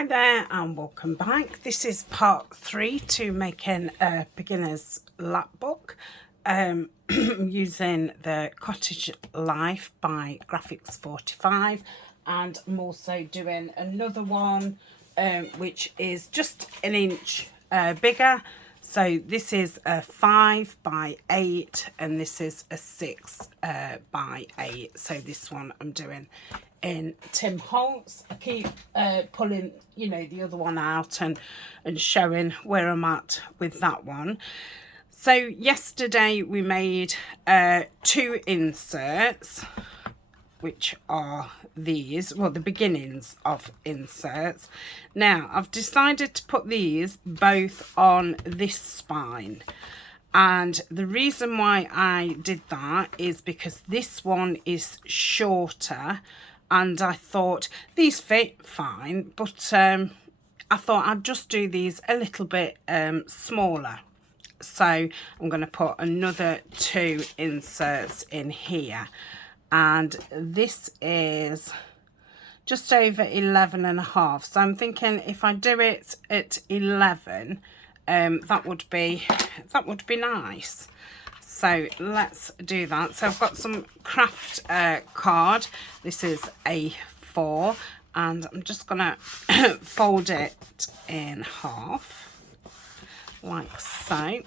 Hi there and welcome back. This is part 3 to making a beginner's lapbook using the Cottage Life by Graphics 45, and I'm also doing another one which is just an inch bigger. So this is a 5 by 8 and this is a 6 by 8. So this one I'm doing in Tim Holtz. I keep pulling, you know, the other one out and showing where I'm at with that one. So yesterday we made 2 inserts, which are these, well, the beginnings of inserts. Now I've decided to put these both on this spine, and the reason why I did that is because this one is shorter, and I thought these fit fine, but I thought I'd just do these a little bit smaller. So I'm going to put another 2 inserts in here, and this is just over 11.5. So I'm thinking if I do it at 11, that would be nice. So let's do that. So I've got some craft card. This is A4, and I'm just gonna fold it in half like so,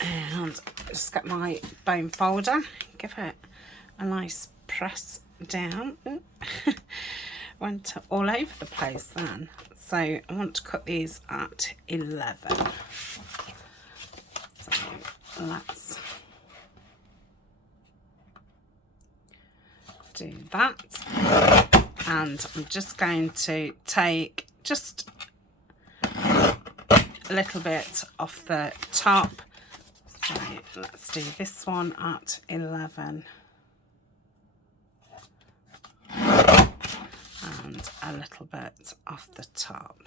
and just get my bone folder, give it a nice press down. Went all over the place then. So I want to cut these at 11. So let's do that, and I'm just going to take just a little bit off the top. So let's do this one at 11 and a little bit off the top.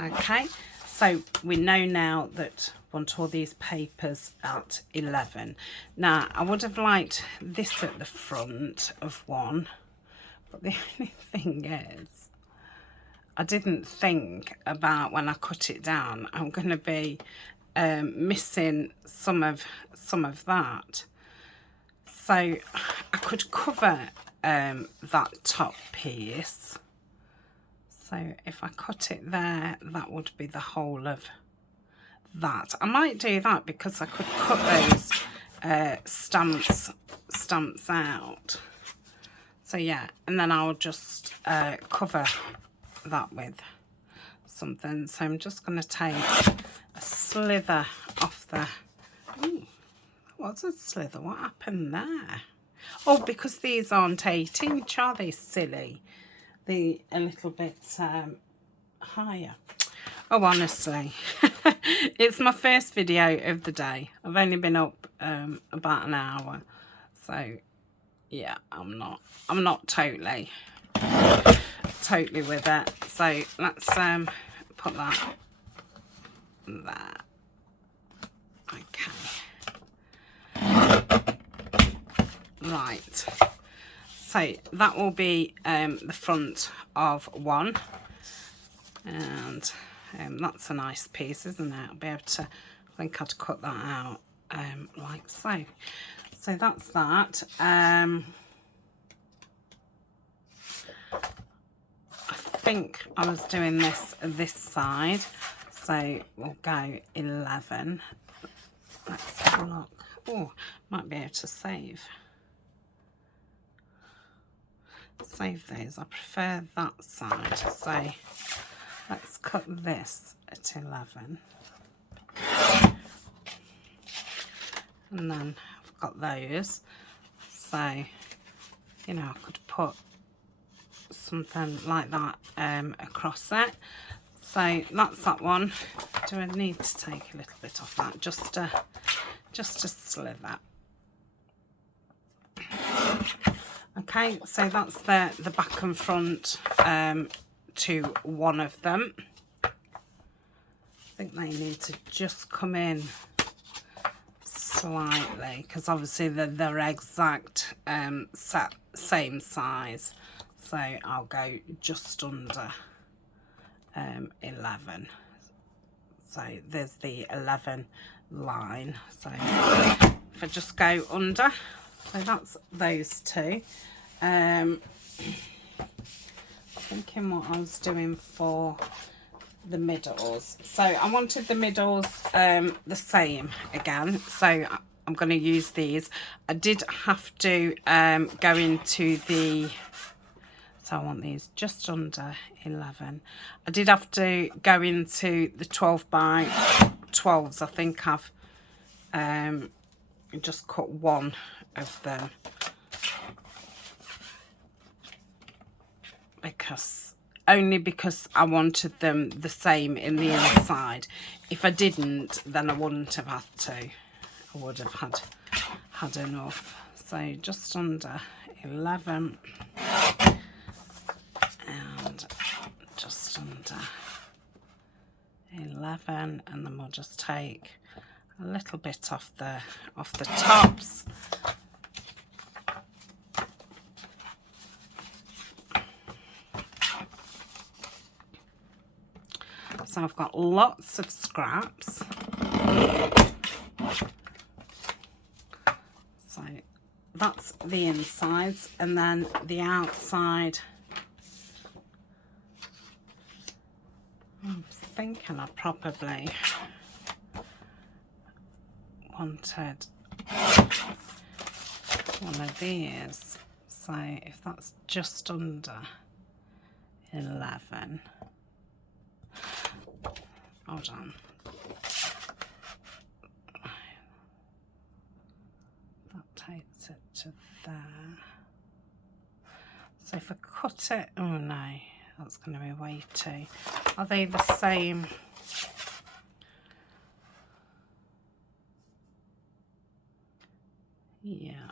Okay, so we know now that I want all these papers at 11. Now I would have liked this at the front of one, but the only thing is I didn't think about when I cut it down I'm going to be missing some of that. So I could cover that top piece. So if I cut it there, that would be the whole of that. I might do that because I could cut those stamps out. So yeah, and then I'll just cover that with something. So I'm just going to take a slither off the... Ooh, what's a slither? What happened there? Oh, because these aren't 8-inch, are they, silly? They're a little bit higher. Oh, honestly, it's my first video of the day. I've only been up about an hour, so yeah, I'm not totally with it. So let's put that there. Okay. Right. So that will be the front of one, and that's a nice piece, isn't it? I'll be able to, I think I'd cut that out like so. So that's that. I think I was doing this side, so we'll go 11. Let's have a look. Oh, might be able to save those. I prefer that side, so let's cut this at 11, and then I've got those, so you know I could put something like that across it. So that's that one. Do I need to take a little bit off that, just to slither? Okay, so that's the back and front to one of them. I think they need to just come in slightly, because obviously they're exact same size, so I'll go just under 11. So there's the 11 line, so if I just go under, so that's those two. Thinking what I was doing for the middles, so I wanted the middles the same again, so I'm going to use these. I did have to go into the, so I want these just under 11. I did have to go into the 12 by 12s. I think I've just cut one of them because I wanted them the same in the inside. If I didn't, then I wouldn't have had to. I would have had enough. So just under 11 and just under 11, and then we'll just take a little bit off the tops. So I've got lots of scraps. So that's the insides, and then the outside. I'm thinking I probably wanted one of these. So if that's just under 11. Hold on. That takes it to there. So if I cut it, oh no, that's going to be way too. Are they the same? Yeah.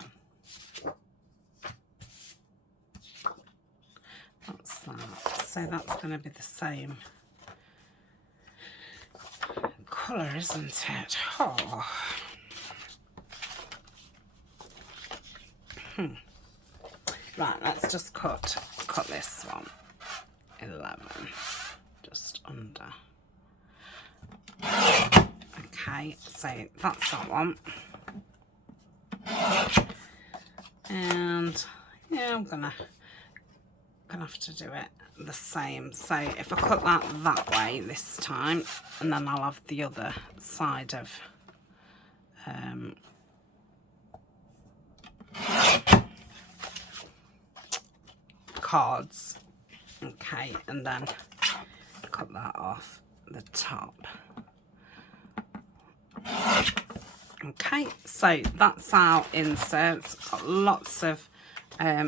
That's that. So that's going to be the same colour, isn't it? Oh. Right, let's just cut this one. 11, just under. Okay, so that's that one. And yeah, I'm gonna have to do it the same. So if I cut that way this time, and then I'll have the other side of cards. Okay, and then cut that off the top. Okay, so that's our inserts. Got lots of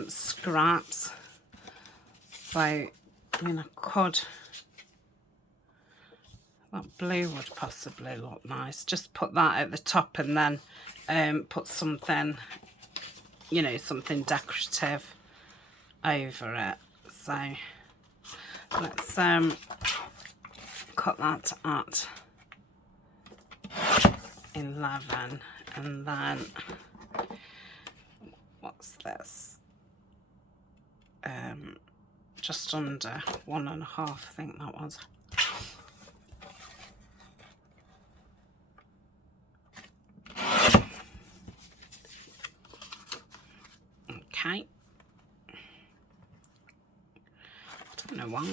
scraps. So I mean, I could, that blue would possibly look nice. Just put that at the top and then put something, you know, something decorative over it. So let's cut that at 11, and then what's this? Just under 1.5, I think that was. Okay. I don't know why.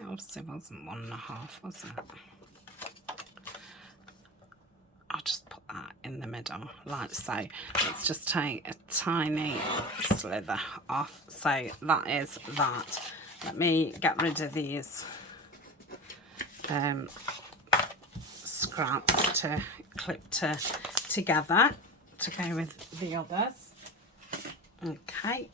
It obviously wasn't 1.5, was it? I'll just put that in the middle, like so. Let's just take a tiny slither off. So that is that. Let me get rid of these scraps to clip together to go with the others. Okay.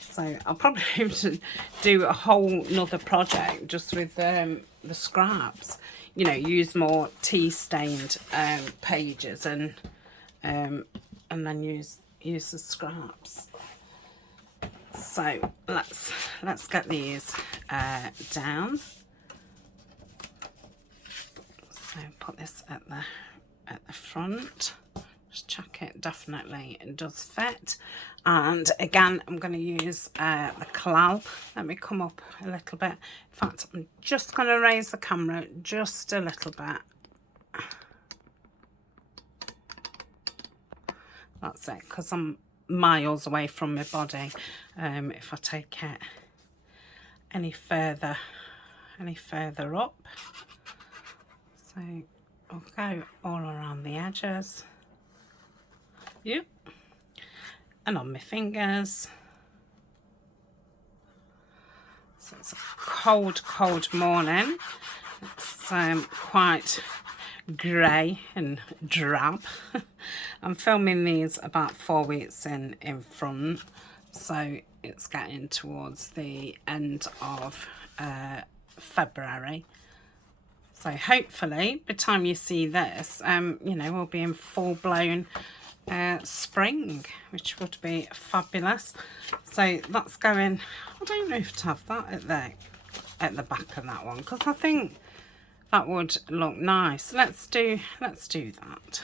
So I'll probably have to do a whole nother project just with the scraps. You know, use more tea stained pages and then use the scraps. So let's get these down. So So put this at the front. Just check it definitely it does fit. And again, I'm going to use the claw. Let me come up a little bit. In fact, I'm just going to raise the camera just a little bit. That's it, because I'm miles away from my body. If I take it any further up, so I'll go all around the edges. Yep, and on my fingers. So it's a cold morning. It's quite grey and drab. I'm filming these about 4 weeks in front, so it's getting towards the end of February. So hopefully by the time you see this, you know, we'll be in full-blown spring, which would be fabulous. So that's going, I don't know if to have that at the back of that one, because I think that would look nice. Let's do that.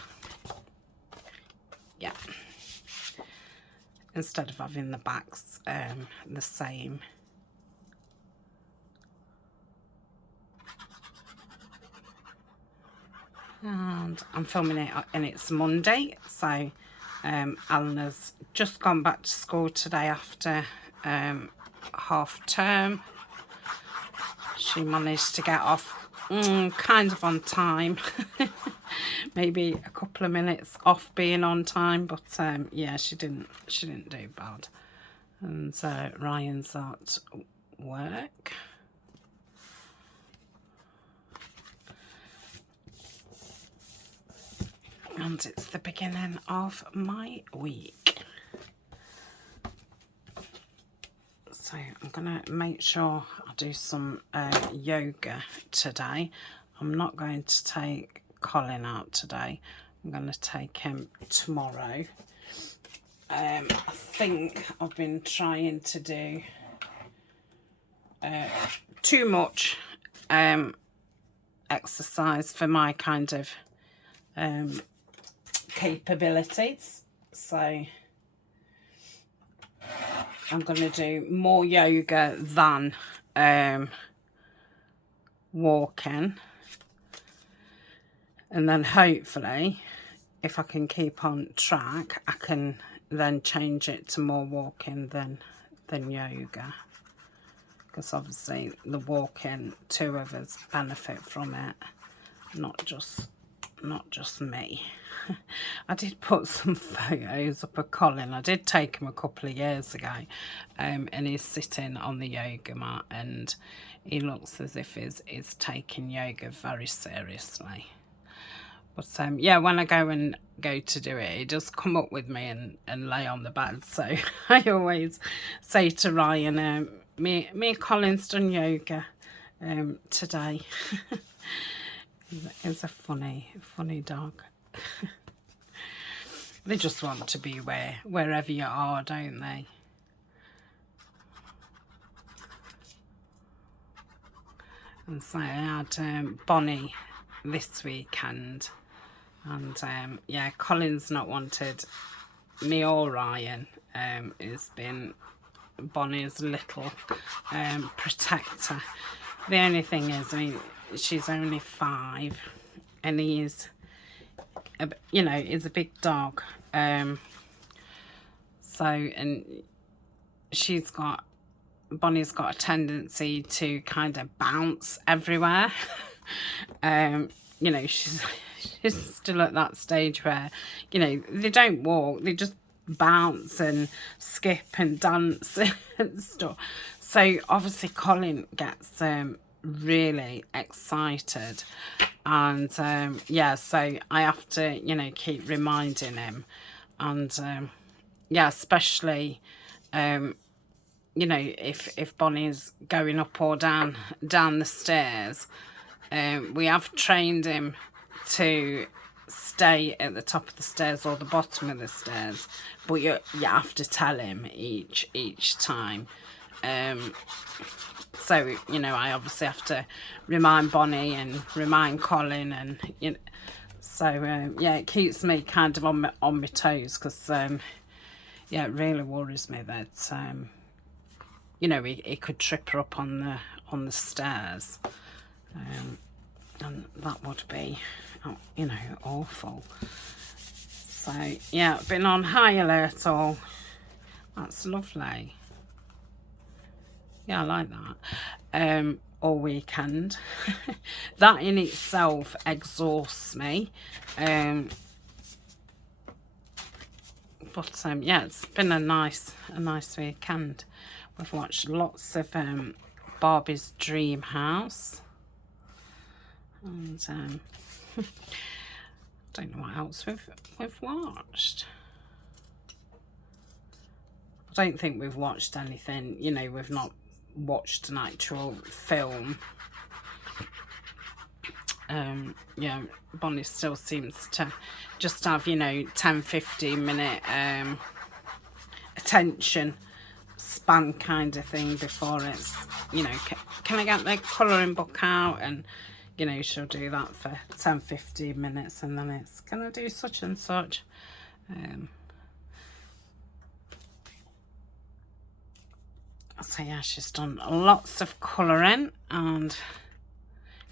Yeah, instead of having the backs the same. And I'm filming it and it's Monday, so Alan has just gone back to school today after half term. She managed to get off kind of on time. Maybe a couple of minutes off being on time, but yeah, she didn't do bad. And Ryan's at work. And it's the beginning of my week. So I'm going to make sure I do some yoga today. I'm not going to take Colin out today. I'm going to take him tomorrow. I think I've been trying to do too much exercise for my kind of capabilities, so I'm going to do more yoga than walking, and then hopefully if I can keep on track I can then change it to more walking than yoga, because obviously the walking, 2 of us benefit from it, not just me. I did put some photos up of Colin. I did take him a couple of years ago, and he's sitting on the yoga mat and he looks as if he's taking yoga very seriously. But yeah, when I go to do it, he does come up with me and lay on the bed. So I always say to Ryan, me and Colin's done yoga today. He's a funny dog. They just want to be wherever you are, don't they? And so I had Bonnie this weekend, and yeah, Colin's not wanted me or Ryan. It's been Bonnie's little protector. The only thing is, I mean, she's only 5 and he's you know, he's a big dog, so, and Bonnie's got a tendency to kind of bounce everywhere. You know, she's still at that stage where, you know, they don't walk, they just bounce and skip and dance and stuff. So obviously Colin gets really excited, and yeah, so I have to, you know, keep reminding him, and yeah, especially you know, if Bonnie's going up or down the stairs, we have trained him to stay at the top of the stairs or the bottom of the stairs, but you have to tell him each time. So, you know, I obviously have to remind Bonnie and remind Colin, and, you know, so, yeah, it keeps me kind of on my toes, because, yeah, it really worries me that, you know, he could trip her up on the stairs, and that would be, you know, awful. So, yeah, been on high alert all. That's lovely. Yeah, I like that. All weekend. That in itself exhausts me. But yeah, it's been a nice weekend. We've watched lots of Barbie's Dream House, and I don't know what else we've watched. I don't think we've watched anything, you know, we've not watched an actual film. Yeah, Bonnie still seems to just have, you know, 10-15 minute attention span kind of thing before it's, you know, can I get the colouring book out? And, you know, she'll do that for 10-15 minutes, and then it's, can I do such and such? So yeah, she's done lots of colouring, and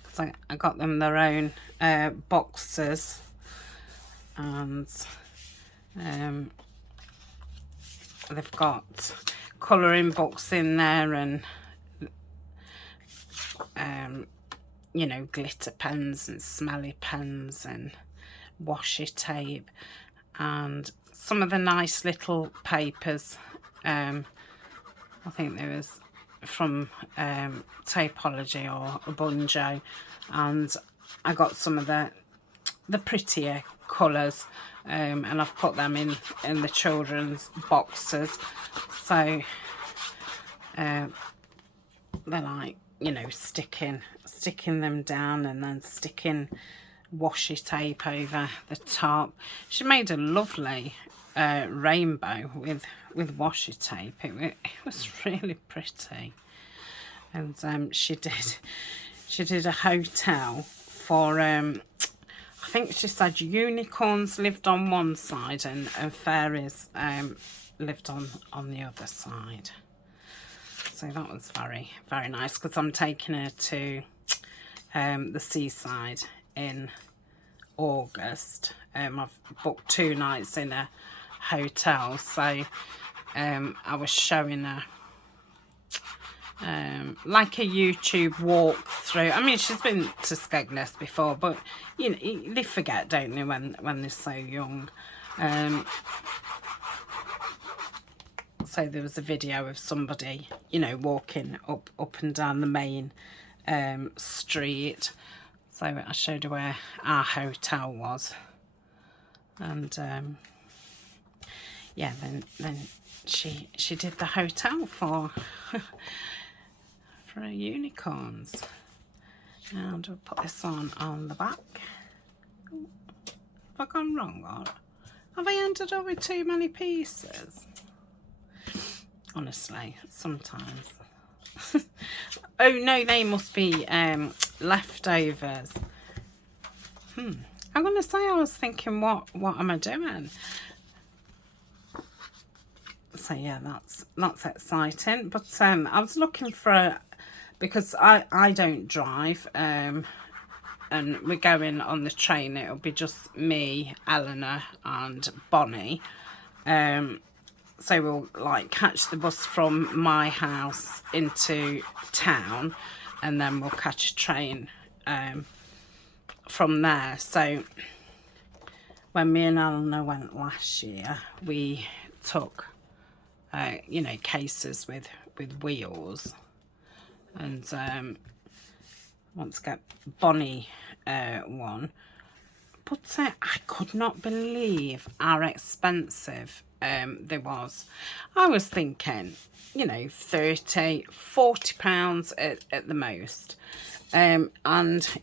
because I got them their own boxes, and they've got colouring books in there, and you know, glitter pens and smelly pens and washi tape, and some of the nice little papers. I think there was from Tapology or Bunjo, and I got some of the prettier colours, and I've put them in the children's boxes. So they're like, you know, sticking them down and then sticking washi tape over the top. She made a lovely rainbow with washi tape. It was really pretty. And she did a hotel for I think she said unicorns lived on one side and fairies lived on the other side. So that was very, very nice, because I'm taking her to the seaside in August. I've booked 2 nights in a hotel, so I was showing her like a YouTube walk through. I mean, she's been to Skegness before, but you know, they forget, don't they, when they're so young. So there was a video of somebody, you know, walking up and down the main street. So I showed her where our hotel was, and yeah, then she did the hotel for for unicorns. And we'll put this on the back. Have I gone wrong, or have I ended up with too many pieces? Honestly, sometimes. Oh no, they must be leftovers. I'm gonna say, I was thinking, what am I doing? So yeah, that's exciting. But I was looking for because I don't drive, and we're going on the train. It'll be just me, Eleanor and Bonnie. So we'll like catch the bus from my house into town, and then we'll catch a train from there. So when me and Eleanor went last year, we took you know, cases with wheels, and want to get Bonnie one. But I could not believe how expensive they was. I was thinking, you know, 30, 40 pounds at the most, and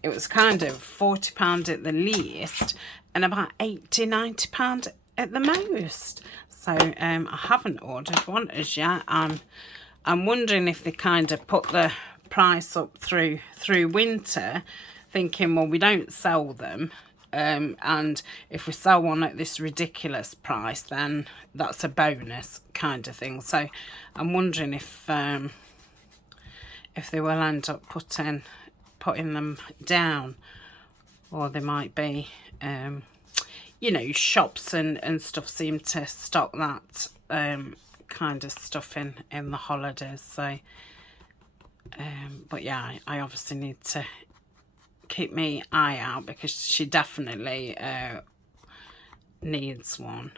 it was kind of 40 pound at the least, and about 80, 90 pound at the most. So I haven't ordered one as yet. I'm I'm wondering if they kind of put the price up through winter, thinking, well, we don't sell them, and if we sell one at this ridiculous price, then that's a bonus kind of thing. So I'm wondering if they will end up putting them down, or they might be, you know, shops and stuff seem to stock that kind of stuff in the holidays. So but yeah, I obviously need to keep my eye out, because she definitely needs one,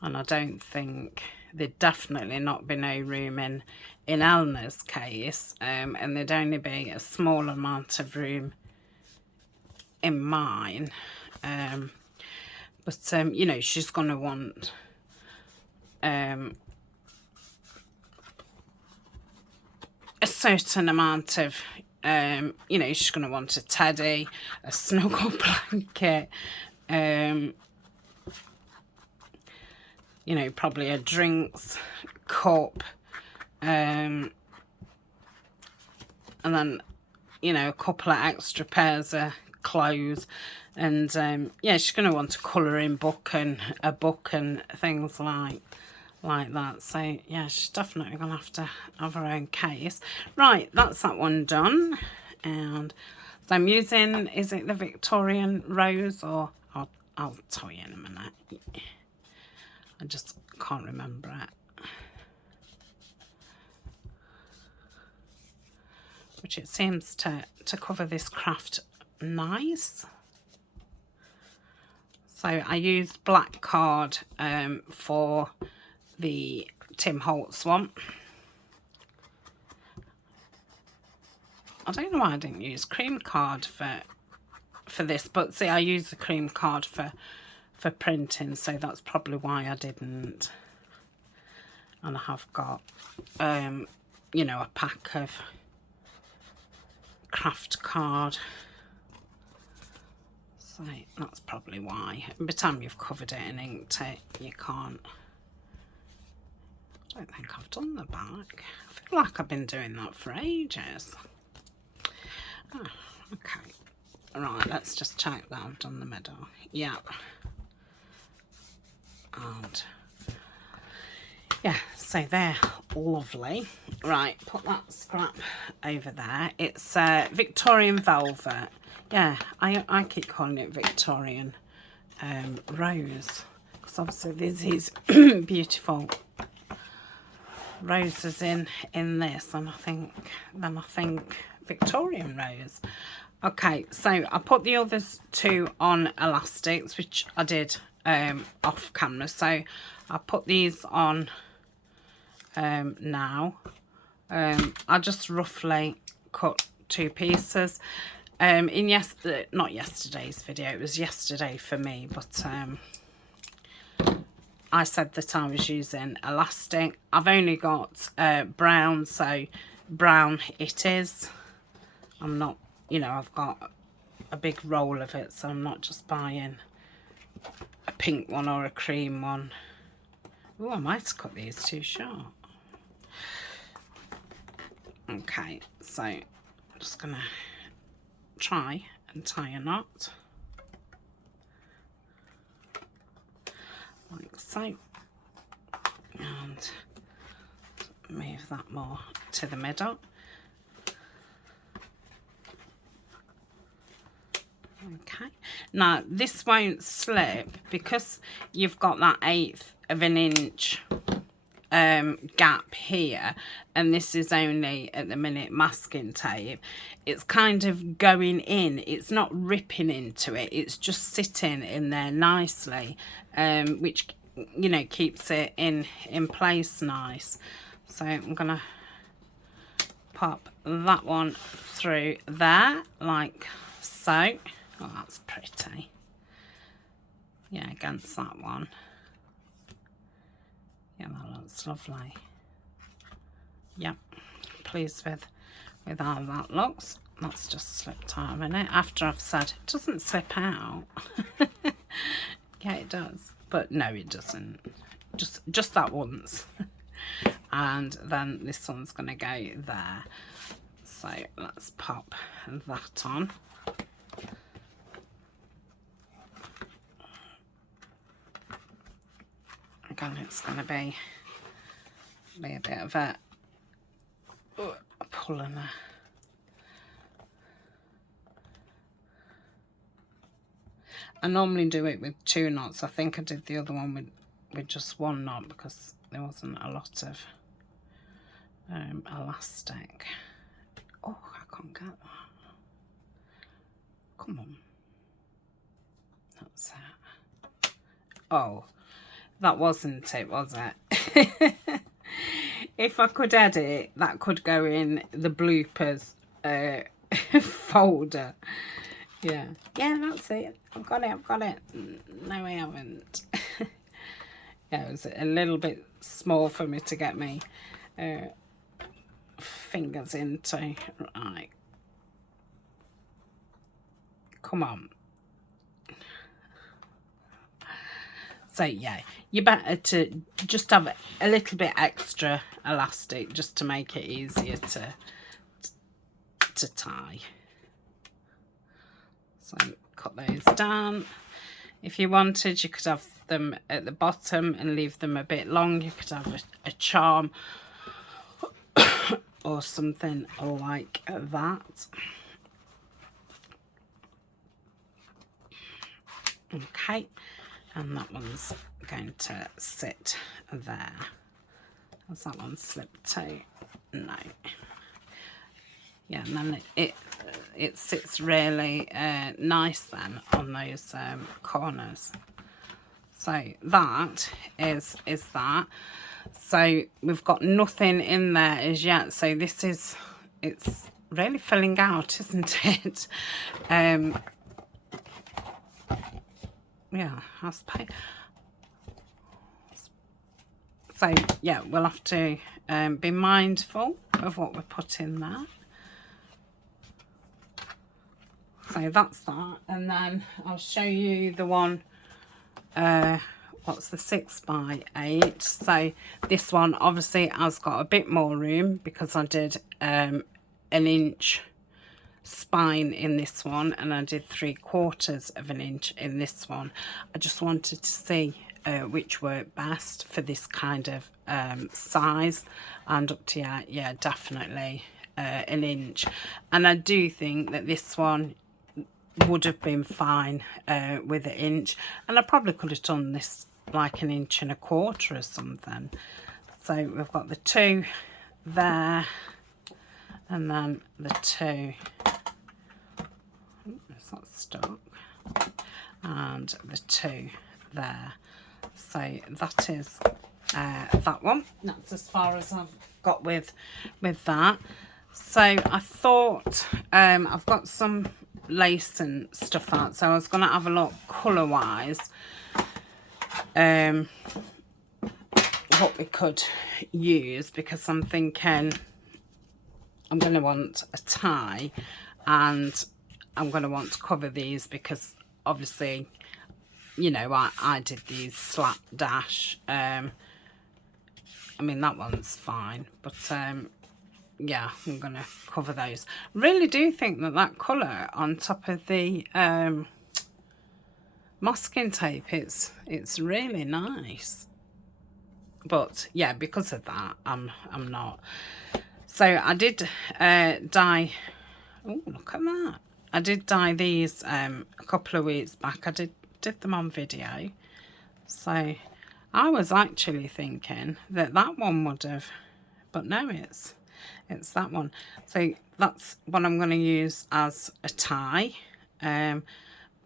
and I don't think there'd definitely not be no room in Eleanor's case, and there'd only be a small amount of room in mine, but you know, she's gonna want a certain amount of, you know, she's going to want a teddy, a snuggle blanket, you know, probably a drinks cup, and then, you know, a couple of extra pairs of clothes, and yeah, she's going to want a colouring book and a book and things like that. So yeah, she's definitely gonna have to have her own case. Right, that's that one done. And so I'm using, is it the Victorian rose, or I'll tell you in a minute, I just can't remember it, which it seems to cover this craft nice. So I used black card for the Tim Holtz one. I don't know why I didn't use cream card for this, but see, I used the cream card for printing, so that's probably why I didn't. And I have got you know, a pack of craft card, so that's probably why. By the time you've covered it and inked it, you can't. I don't think I've done the back. I feel like I've been doing that for ages. Oh, okay. Right, let's just check that I've done the middle. Yeah. And yeah, so they're lovely. Right, put that scrap over there. It's Victorian velvet. Yeah, I keep calling it Victorian rose, because obviously there's these beautiful roses in this, and I think Victorian rose. Okay, so I put the others two on elastics, which I did off camera. So I put these on now. I just roughly cut two pieces. In not yesterday's video, it was yesterday for me, but I said that I was using elastic. I've only got brown, so brown it is. I'm not, you know, I've got a big roll of it, so I'm not just buying a pink one or a cream one. Oh, I might have cut these too short. Okay, so I'm just gonna try and tie a knot like so, and move that more to the middle. Okay, now this won't slip because you've got that 1/8 of an inch gap here, and this is only at the minute masking tape. It's kind of going in, it's not ripping into it, it's just sitting in there nicely, which, you know, keeps it in place nice. So I'm gonna pop that one through there like so. Oh, that's pretty. Yeah, against that one. Yeah, that looks lovely. Yep, pleased with how that looks. That's just slipped out a minute after I've said it doesn't slip out. Yeah, it does, but no, it doesn't. Just that once. and then this one's going to go there. So let's pop that on. Again, it's going to be a bit of a pull and a I normally do it with 2 knots. I think I did the other one with just 1 knot because there wasn't a lot of elastic. Oh, I can't get that. Come on. That's it. Oh, that wasn't it, was it? If I could edit, that could go in the bloopers folder. Yeah, that's it. I've got it. No, I haven't. Yeah, it was a little bit small for me to get my fingers into. Right. Come on. So, yeah, you're better to just have a little bit extra elastic just to make it easier to tie. So cut those down. If you wanted, you could have them at the bottom and leave them a bit long. You could have a charm or something like that. Okay, and that one's going to sit there. Has that one slipped too? No. Yeah, and then it sits really nice then on those corners. So that is that. So we've got nothing in there as yet. So this is, it's really filling out, isn't it? Yeah, I suppose. So yeah, we'll have to be mindful of what we put in there. So that's that, and then I'll show you the one, what's the 6x8. So this one obviously has got a bit more room because I did an inch spine in this one and I did 3/4 of an inch in this one. I just wanted to see which worked best for this kind of size, and up to yeah definitely an inch. And I do think that this one would have been fine with 1 inch, and I probably could have done this like 1.25 inches or something. So we've got the 2 there and then the 2, it's not stuck, and the 2 there. So that is that one. That's as far as I've got with that. So I thought I've got some lace and stuff out, so I was going to have a look colour wise what we could use, because I'm thinking I'm going to want a tie and I'm going to want to cover these because obviously, you know, I did these slap dash. I mean, that one's fine, but yeah, I'm going to cover those. Really do think that colour on top of the masking tape, it's really nice. But yeah, because of that, I'm not. So I did dye. Oh, look at that! I did dye these a couple of weeks back. I did them on video. So I was actually thinking that one would have, but no, it's that one. So that's what I'm going to use as a tie.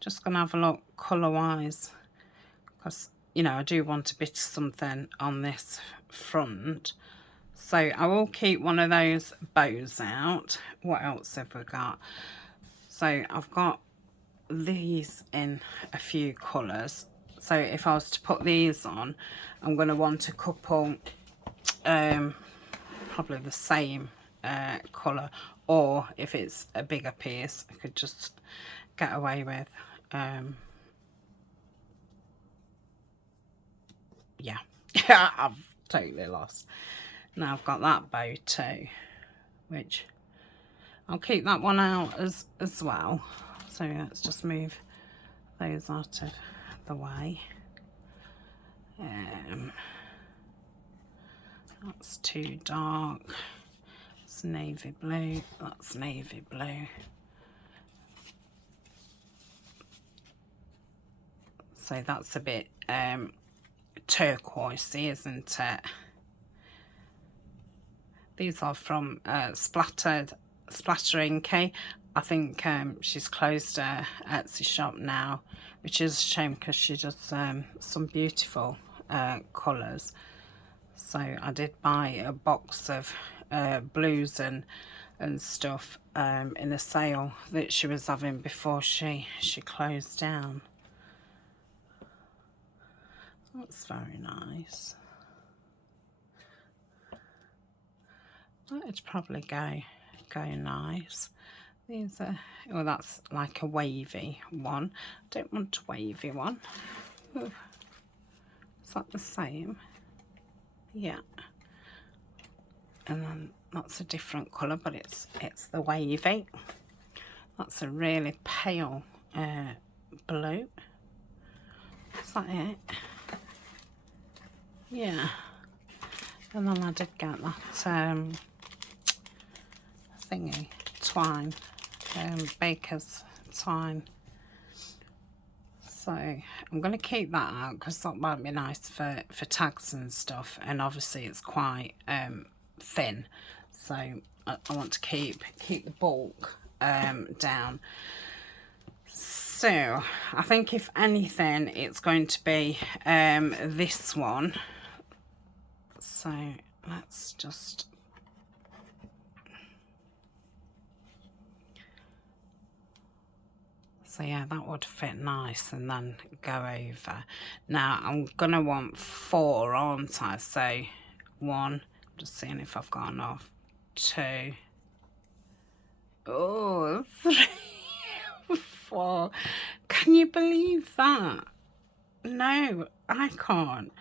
Just going to have a look colour wise, because you know I do want a bit of something on this front. So I will keep one of those bows out. What else have we got? So I've got these in a few colours. So if I was to put these on, I'm going to want a couple, probably the same colour, or if it's a bigger piece, I could just get away with yeah. I've totally lost. Now I've got that bow too, which I'll keep that one out as well. So let's just move those out of the way. That's too dark. It's navy blue. That's navy blue. So that's a bit turquoisey, isn't it? These are from Splattering Key. I think she's closed her Etsy shop now, which is a shame because she does some beautiful colours. So I did buy a box of blues and stuff in a sale that she was having before she closed down. That's very nice. That'd probably go nice. These are, oh, that's like a wavy one. I don't want a wavy one. Ooh. Is that the same? Yeah. And then that's a different colour, but it's the wavy. That's a really pale blue. Is that it? Yeah. And then I did get that thingy, twine, baker's twine. So I'm going to keep that out because that might be nice for tags and stuff, and obviously it's quite thin, so I want to keep the bulk down. So I think if anything it's going to be this one. So let's just so yeah, that would fit nice and then go over. Now I'm gonna want 4, aren't I? So 1, just seeing if I've got enough. 2, oh, 3, 4. Can you believe that? No, I can't.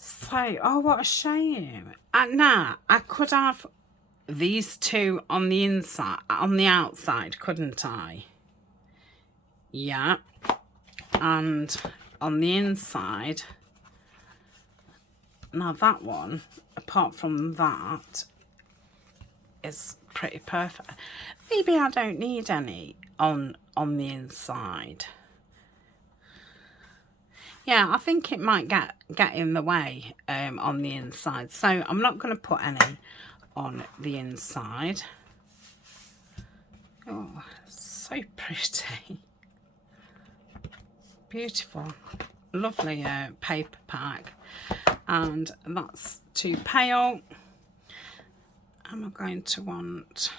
So, oh, what a shame. Now I could have these 2 on the inside, on the outside, couldn't I? Yeah. And on the inside, now that one, apart from that, is pretty perfect. Maybe I don't need any on the inside. Yeah, I think it might get in the way on the inside. So I'm not going to put any on the inside. Oh, so pretty. Beautiful. Lovely paper pack. And that's too pale. Am I going to want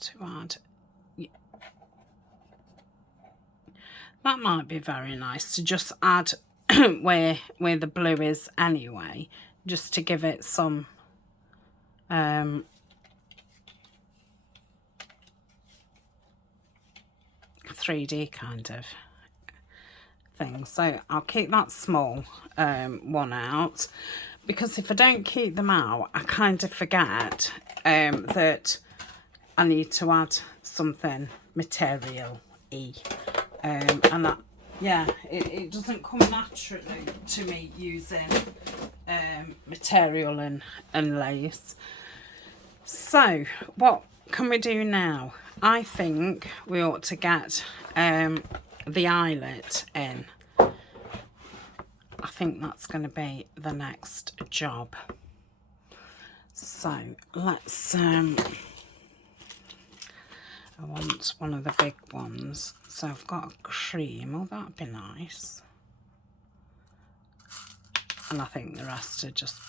to add? Yeah. That might be very nice to just add where the blue is anyway, just to give it some 3D kind of thing. So I'll keep that small one out, because if I don't keep them out, I kind of forget that I need to add something material-y. And that, yeah, it doesn't come naturally to me using material and lace. So what can we do now? I think we ought to get the eyelet in. I think that's going to be the next job. So let's I want one of the big ones. So I've got a cream. Oh, that'd be nice. And I think the rest are just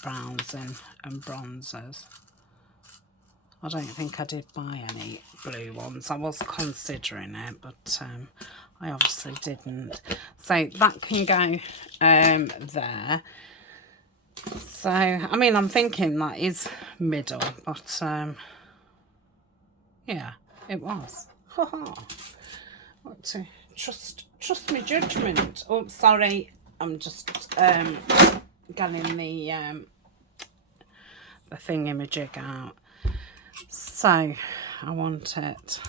browns and bronzers. I don't think I did buy any blue ones. I was considering it, but I obviously didn't. So that can go there. So, I mean, I'm thinking that is middle, but yeah, it was. What to trust my judgment. Oh, sorry, I'm just getting the thingamajig out. So I want it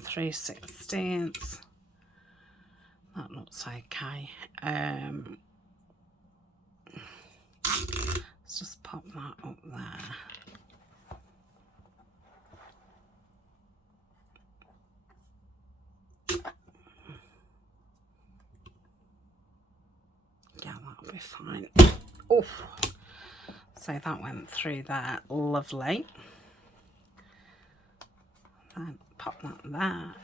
3/16. That looks okay. Let's just pop that up there. Yeah, that'll be fine. Oh, so that went through there, lovely. Then pop that there.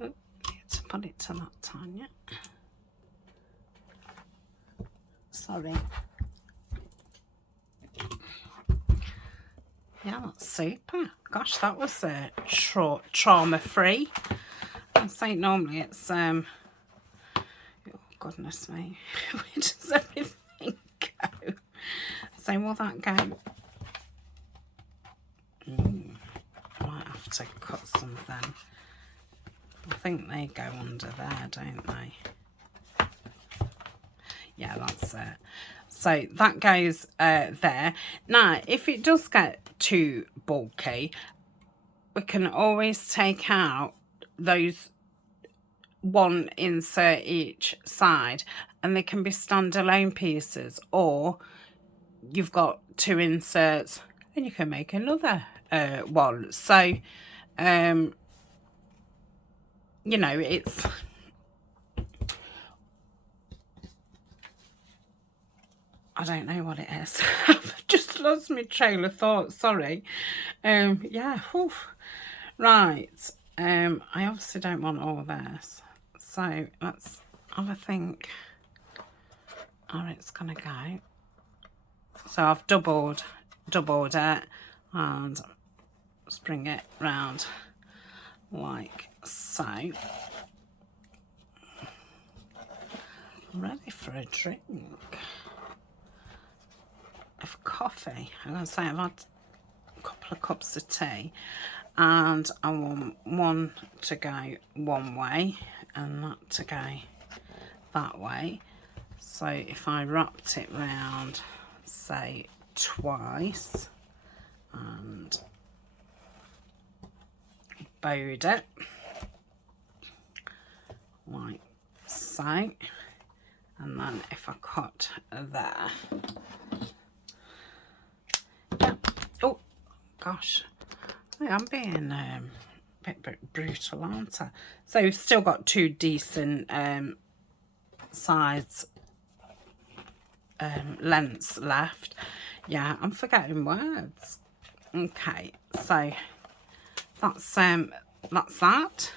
Oh, need to put it to that, Tania. Sorry. Yeah, that's super. Gosh, that was trauma-free. I say normally it's oh goodness me, where does everything go? So will that go? Might have to cut something. I think they go under there, don't they? Yeah, that's it. So that goes there. Now, if it does get too bulky, we can always take out those one insert each side, and they can be standalone pieces, or you've got two inserts and you can make another one. So you know, it's I don't know what it is. I've just lost my trail of thought, sorry. Yeah, whew. Right. I obviously don't want all this. So let's have a think how it's gonna go. So I've doubled it and just bring it round like so. Ready for a drink of coffee. I'm going to say I've had a couple of cups of tea, and I want one to go one way and that to go that way. So if I wrapped it round, say twice, and bowed it like so, and then if I cut there. Yeah. Oh gosh, I'm being a bit brutal, aren't I? So we've still got two decent size lengths left. Yeah, I'm forgetting words. Okay, so that's that.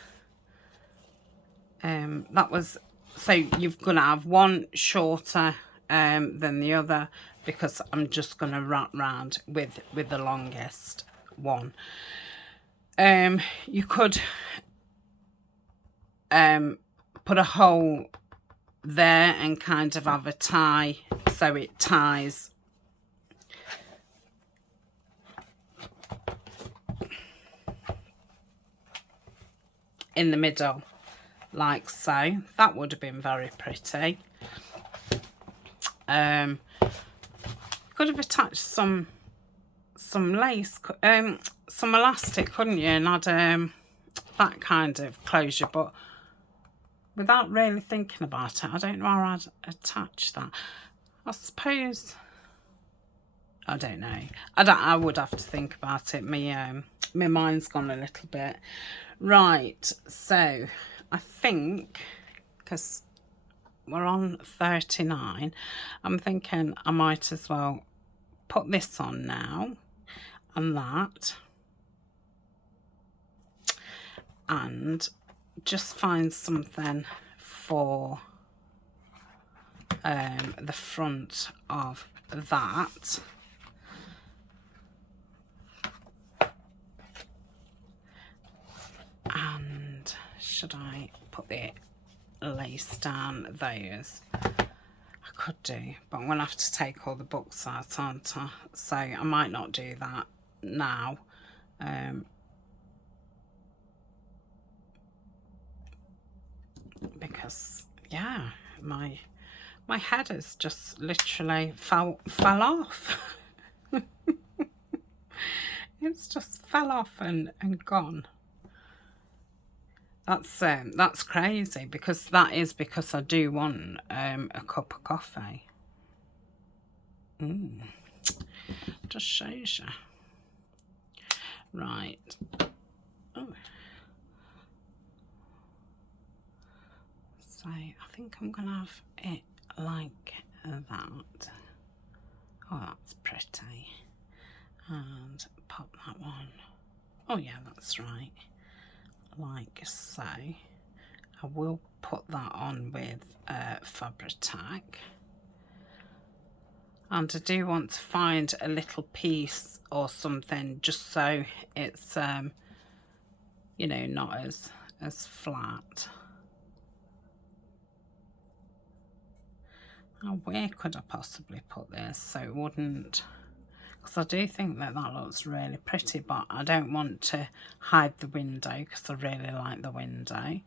That was, so you're gonna have one shorter than the other, because I'm just gonna wrap round with the longest one. You could put a hole there and kind of have a tie, so it ties in the middle like so. That would have been very pretty. Could have attached some lace, some elastic, couldn't you, and had that kind of closure, but without really thinking about it, I don't know how I'd attach that. I suppose, I don't know. I would have to think about it. My mind's gone a little bit. Right, so I think, because we're on 39, I'm thinking I might as well put this on now, and that, and just find something for the front of that. And should I put the lace down those? I could do, but I'm gonna have to take all the books out, aren't I? So I might not do that now. Because yeah, my head has just literally fell off. It's just fell off and gone. That's crazy, because that is because I do want a cup of coffee. Just shows you. Right. Oh. So I think I'm gonna have it like that. Oh, that's pretty. And pop that one. Oh yeah, that's right. Like so. I will put that on with Fabri-Tac. And I do want to find a little piece or something, just so it's you know, not as flat. Now, where could I possibly put this so it wouldn't, because I do think that looks really pretty, but I don't want to hide the window because I really like the window.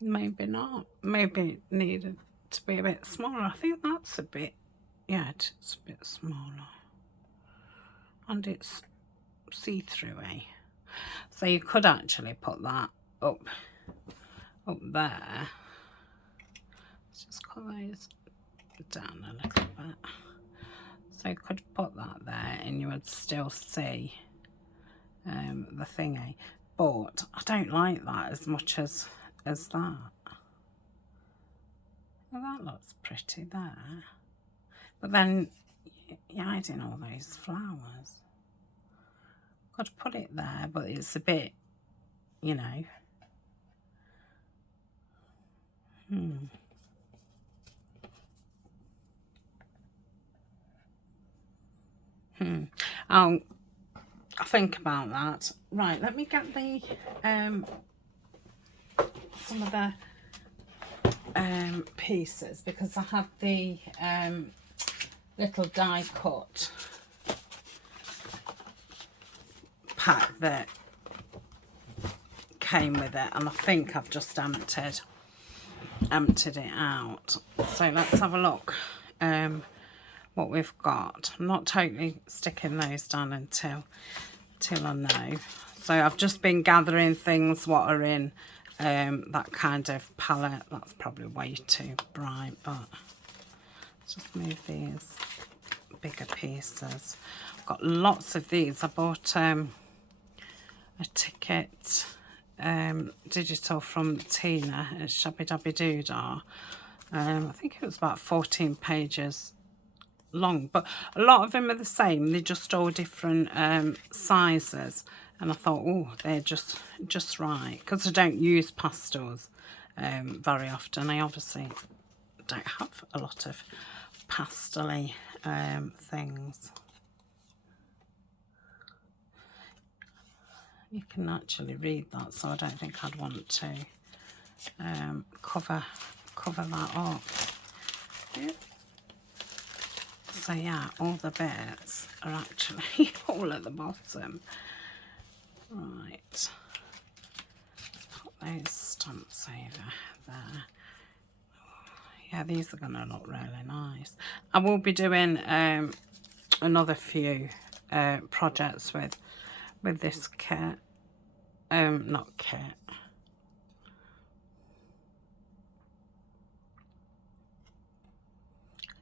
Maybe not. Maybe it needed to be a bit smaller. I think that's a bit, yeah, it's a bit smaller. And it's see-through-y. So you could actually put that up there. Let's just cut those down a little bit. So you could put that there and you would still see the thingy. But I don't like that as much as that. Well, that looks pretty there. But then you're hiding all those flowers. Could put it there, but it's a bit, you know. I'll think about that. Right, let me get the some of the pieces, because I have the little die cut pack that came with it, and I think I've just emptied it out. So let's have a look what we've got. I'm not totally sticking those down until I know. So I've just been gathering things what are in that kind of palette. That's probably way too bright, but let's just move these bigger pieces. I've got lots of these. I bought a ticket digital from Tina at Shabby Dabby Doodah. I think it was about 14 pages long, but a lot of them are the same. They're just all different sizes, and I thought, oh, they're just right, because I don't use pastels very often. I obviously don't have a lot of pastel-y things. You can actually read that, so I don't think I'd want to cover that up. Yeah. So yeah, all the bits are actually all at the bottom. Right, put those stamps over there. Yeah, these are going to look really nice. I will be doing another few projects with this kit. Not kit.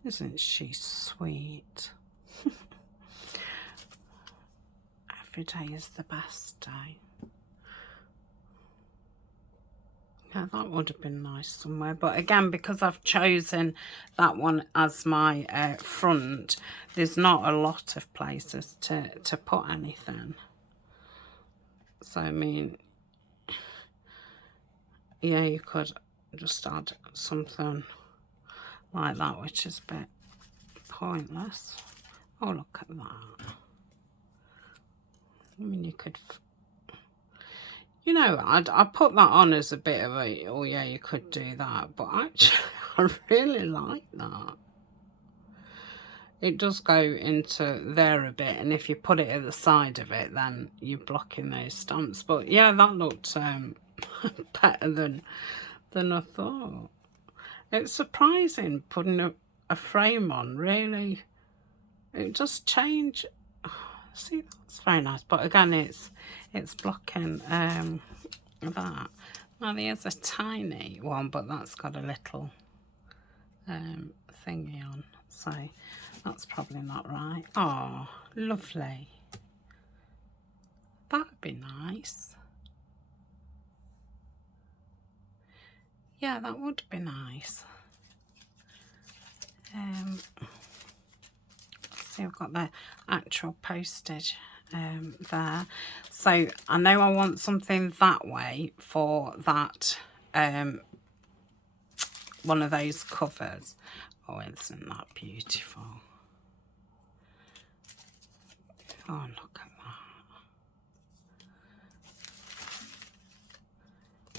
Isn't she sweet? Every day is the best day. Yeah, that would have been nice somewhere. But again, because I've chosen that one as my front, there's not a lot of places to put anything. So, I mean, yeah, you could just add something like that, which is a bit pointless. Oh, look at that. I mean, you You know, I put that on as a bit of a, oh yeah, you could do that, but actually I really like that. It does go into there a bit, and if you put it at the side of it, then you're blocking those stamps. But yeah, that looked better than I thought. It's surprising putting a frame on, really. It does change. See, that's very nice, but again, it's blocking that. Now there's a tiny one, but that's got a little thingy on, so that's probably not right. Oh, lovely. That'd be nice. Yeah, that would be nice. Let's see, I've got the actual postage there. So I know I want something that way for that one of those covers. Oh, isn't that beautiful? Oh, look at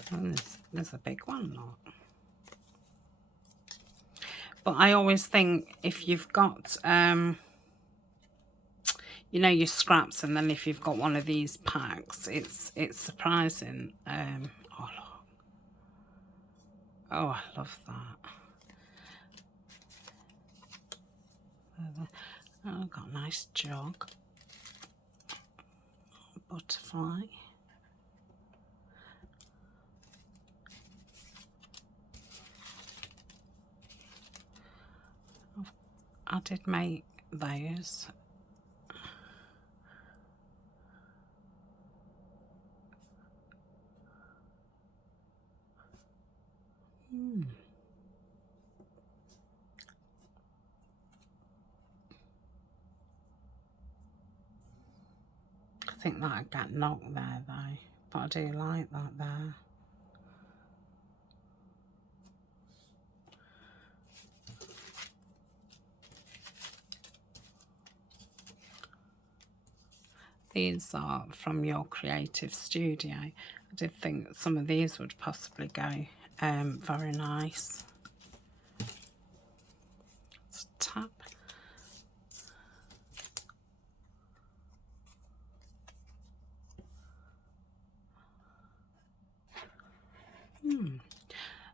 that. And there's a big one, look. But I always think if you've got, you know, your scraps, and then if you've got one of these packs, it's surprising. Oh, look. Oh, I love that. Oh, I've got a nice jog. Butterfly. I did make those. I think that'd get knocked there though, but I do like that there. These are from your creative studio. I did think some of these would possibly go very nice. Let's tap.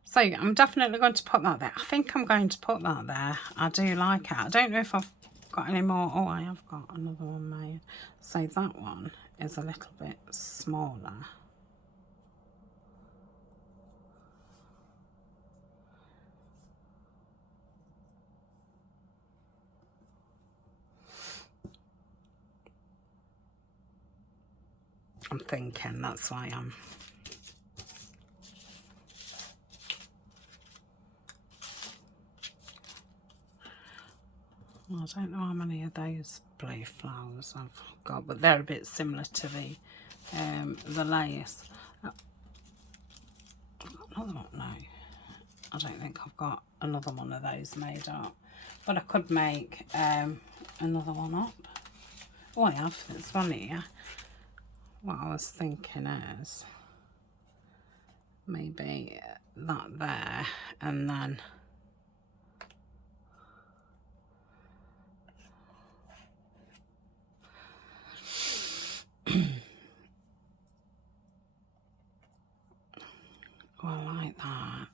So I'm definitely going to put that there. I think I'm going to put that there. I do like it. I don't know if I've got any more. Oh, I have got another one made. So that one is a little bit smaller. I'm thinking that's why I'm... I don't know how many of those blue flowers I've got, but they're a bit similar to the lace. Another one? No, I don't think I've got another one of those made up, but I could make another one up. Oh, I have. It's funny. Yeah. What I was thinking is maybe that there, and then oh, I like that.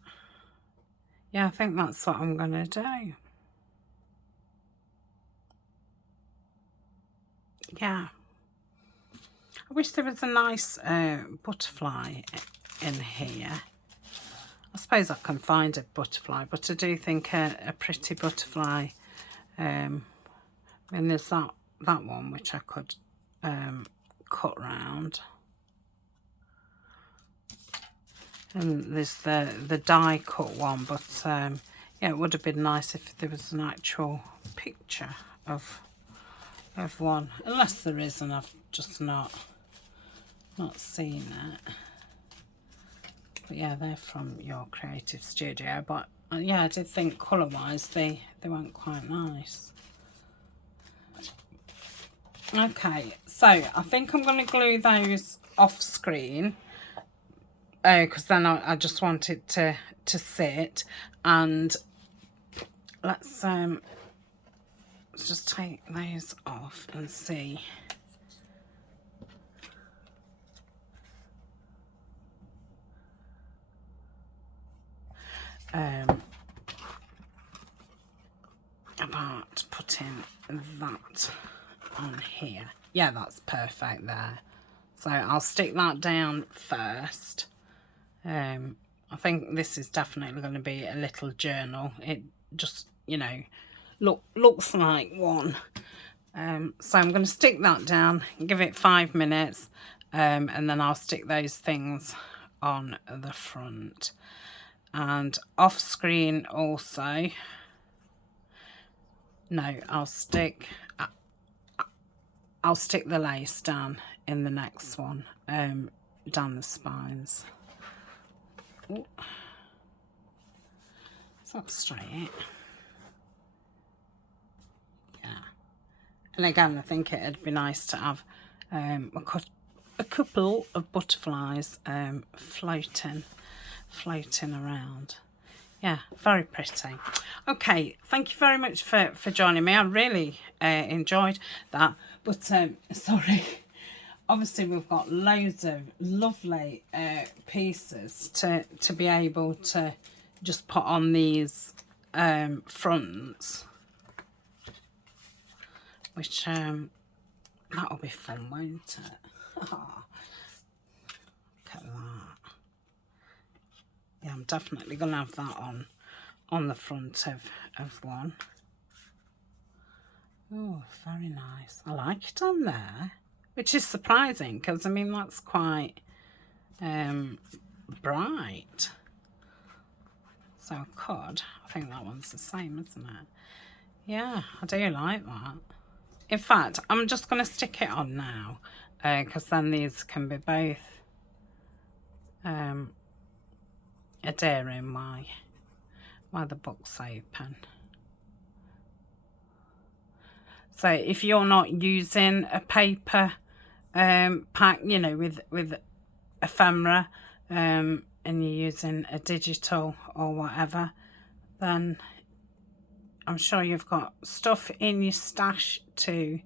Yeah, I think that's what I'm going to do. Yeah. I wish there was a nice butterfly in here. I suppose I can find a butterfly, but I do think a pretty butterfly. And there's that one which I could cut round. And there's the die cut one, but yeah, it would have been nice if there was an actual picture of one, unless there is, and I've just not seen it. But yeah, they're from your creative studio. But yeah, I did think colour wise they weren't quite nice. Okay, so I think I'm going to glue those off screen. because then I just want it to sit. And let's just take those off and see. About putting that on here. Yeah, that's perfect there. So I'll stick that down first. I think this is definitely going to be a little journal. It just, you know, looks like one. So I'm going to stick that down, give it 5 minutes, and then I'll stick those things on the front. And off screen also, no, I'll stick the lace down in the next one, down the spines. Ooh. Is that straight? Yeah. And again, I think it'd be nice to have a couple of butterflies floating around. Yeah, very pretty. Okay, thank you very much for joining me. I really enjoyed that. But sorry, obviously we've got loads of lovely pieces to be able to just put on these fronts, which that'll be fun, won't it? Oh, look at that. Yeah, I'm definitely going to have that on the front of one. Oh, very nice. I like it on there, which is surprising because, I mean, that's quite bright. So I think that one's the same, isn't it? Yeah, I do like that. In fact, I'm just going to stick it on now because then these can be both adhering while the book's open. So if you're not using a paper pack, you know, with ephemera, and you're using a digital or whatever, then I'm sure you've got stuff in your stash to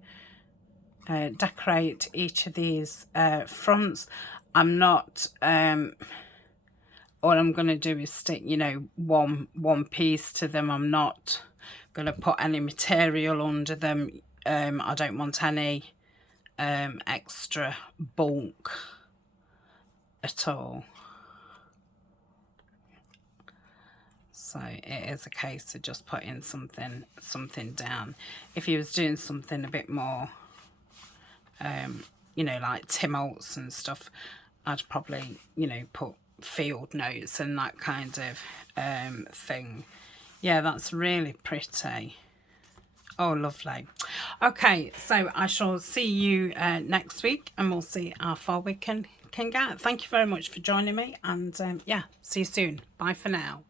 decorate each of these fronts. I'm not all I'm going to do is stick, you know, one piece to them. I'm not going to put any material under them. I don't want any extra bulk at all. So it is a case of just putting something down. If you was doing something a bit more, you know, like Tim Holtz and stuff, I'd probably, you know, put field notes and that kind of thing. Yeah, that's really pretty. Oh, lovely. Okay, so I shall see you next week, and we'll see how far we can get. Thank you very much for joining me, and yeah, see you soon. Bye for now.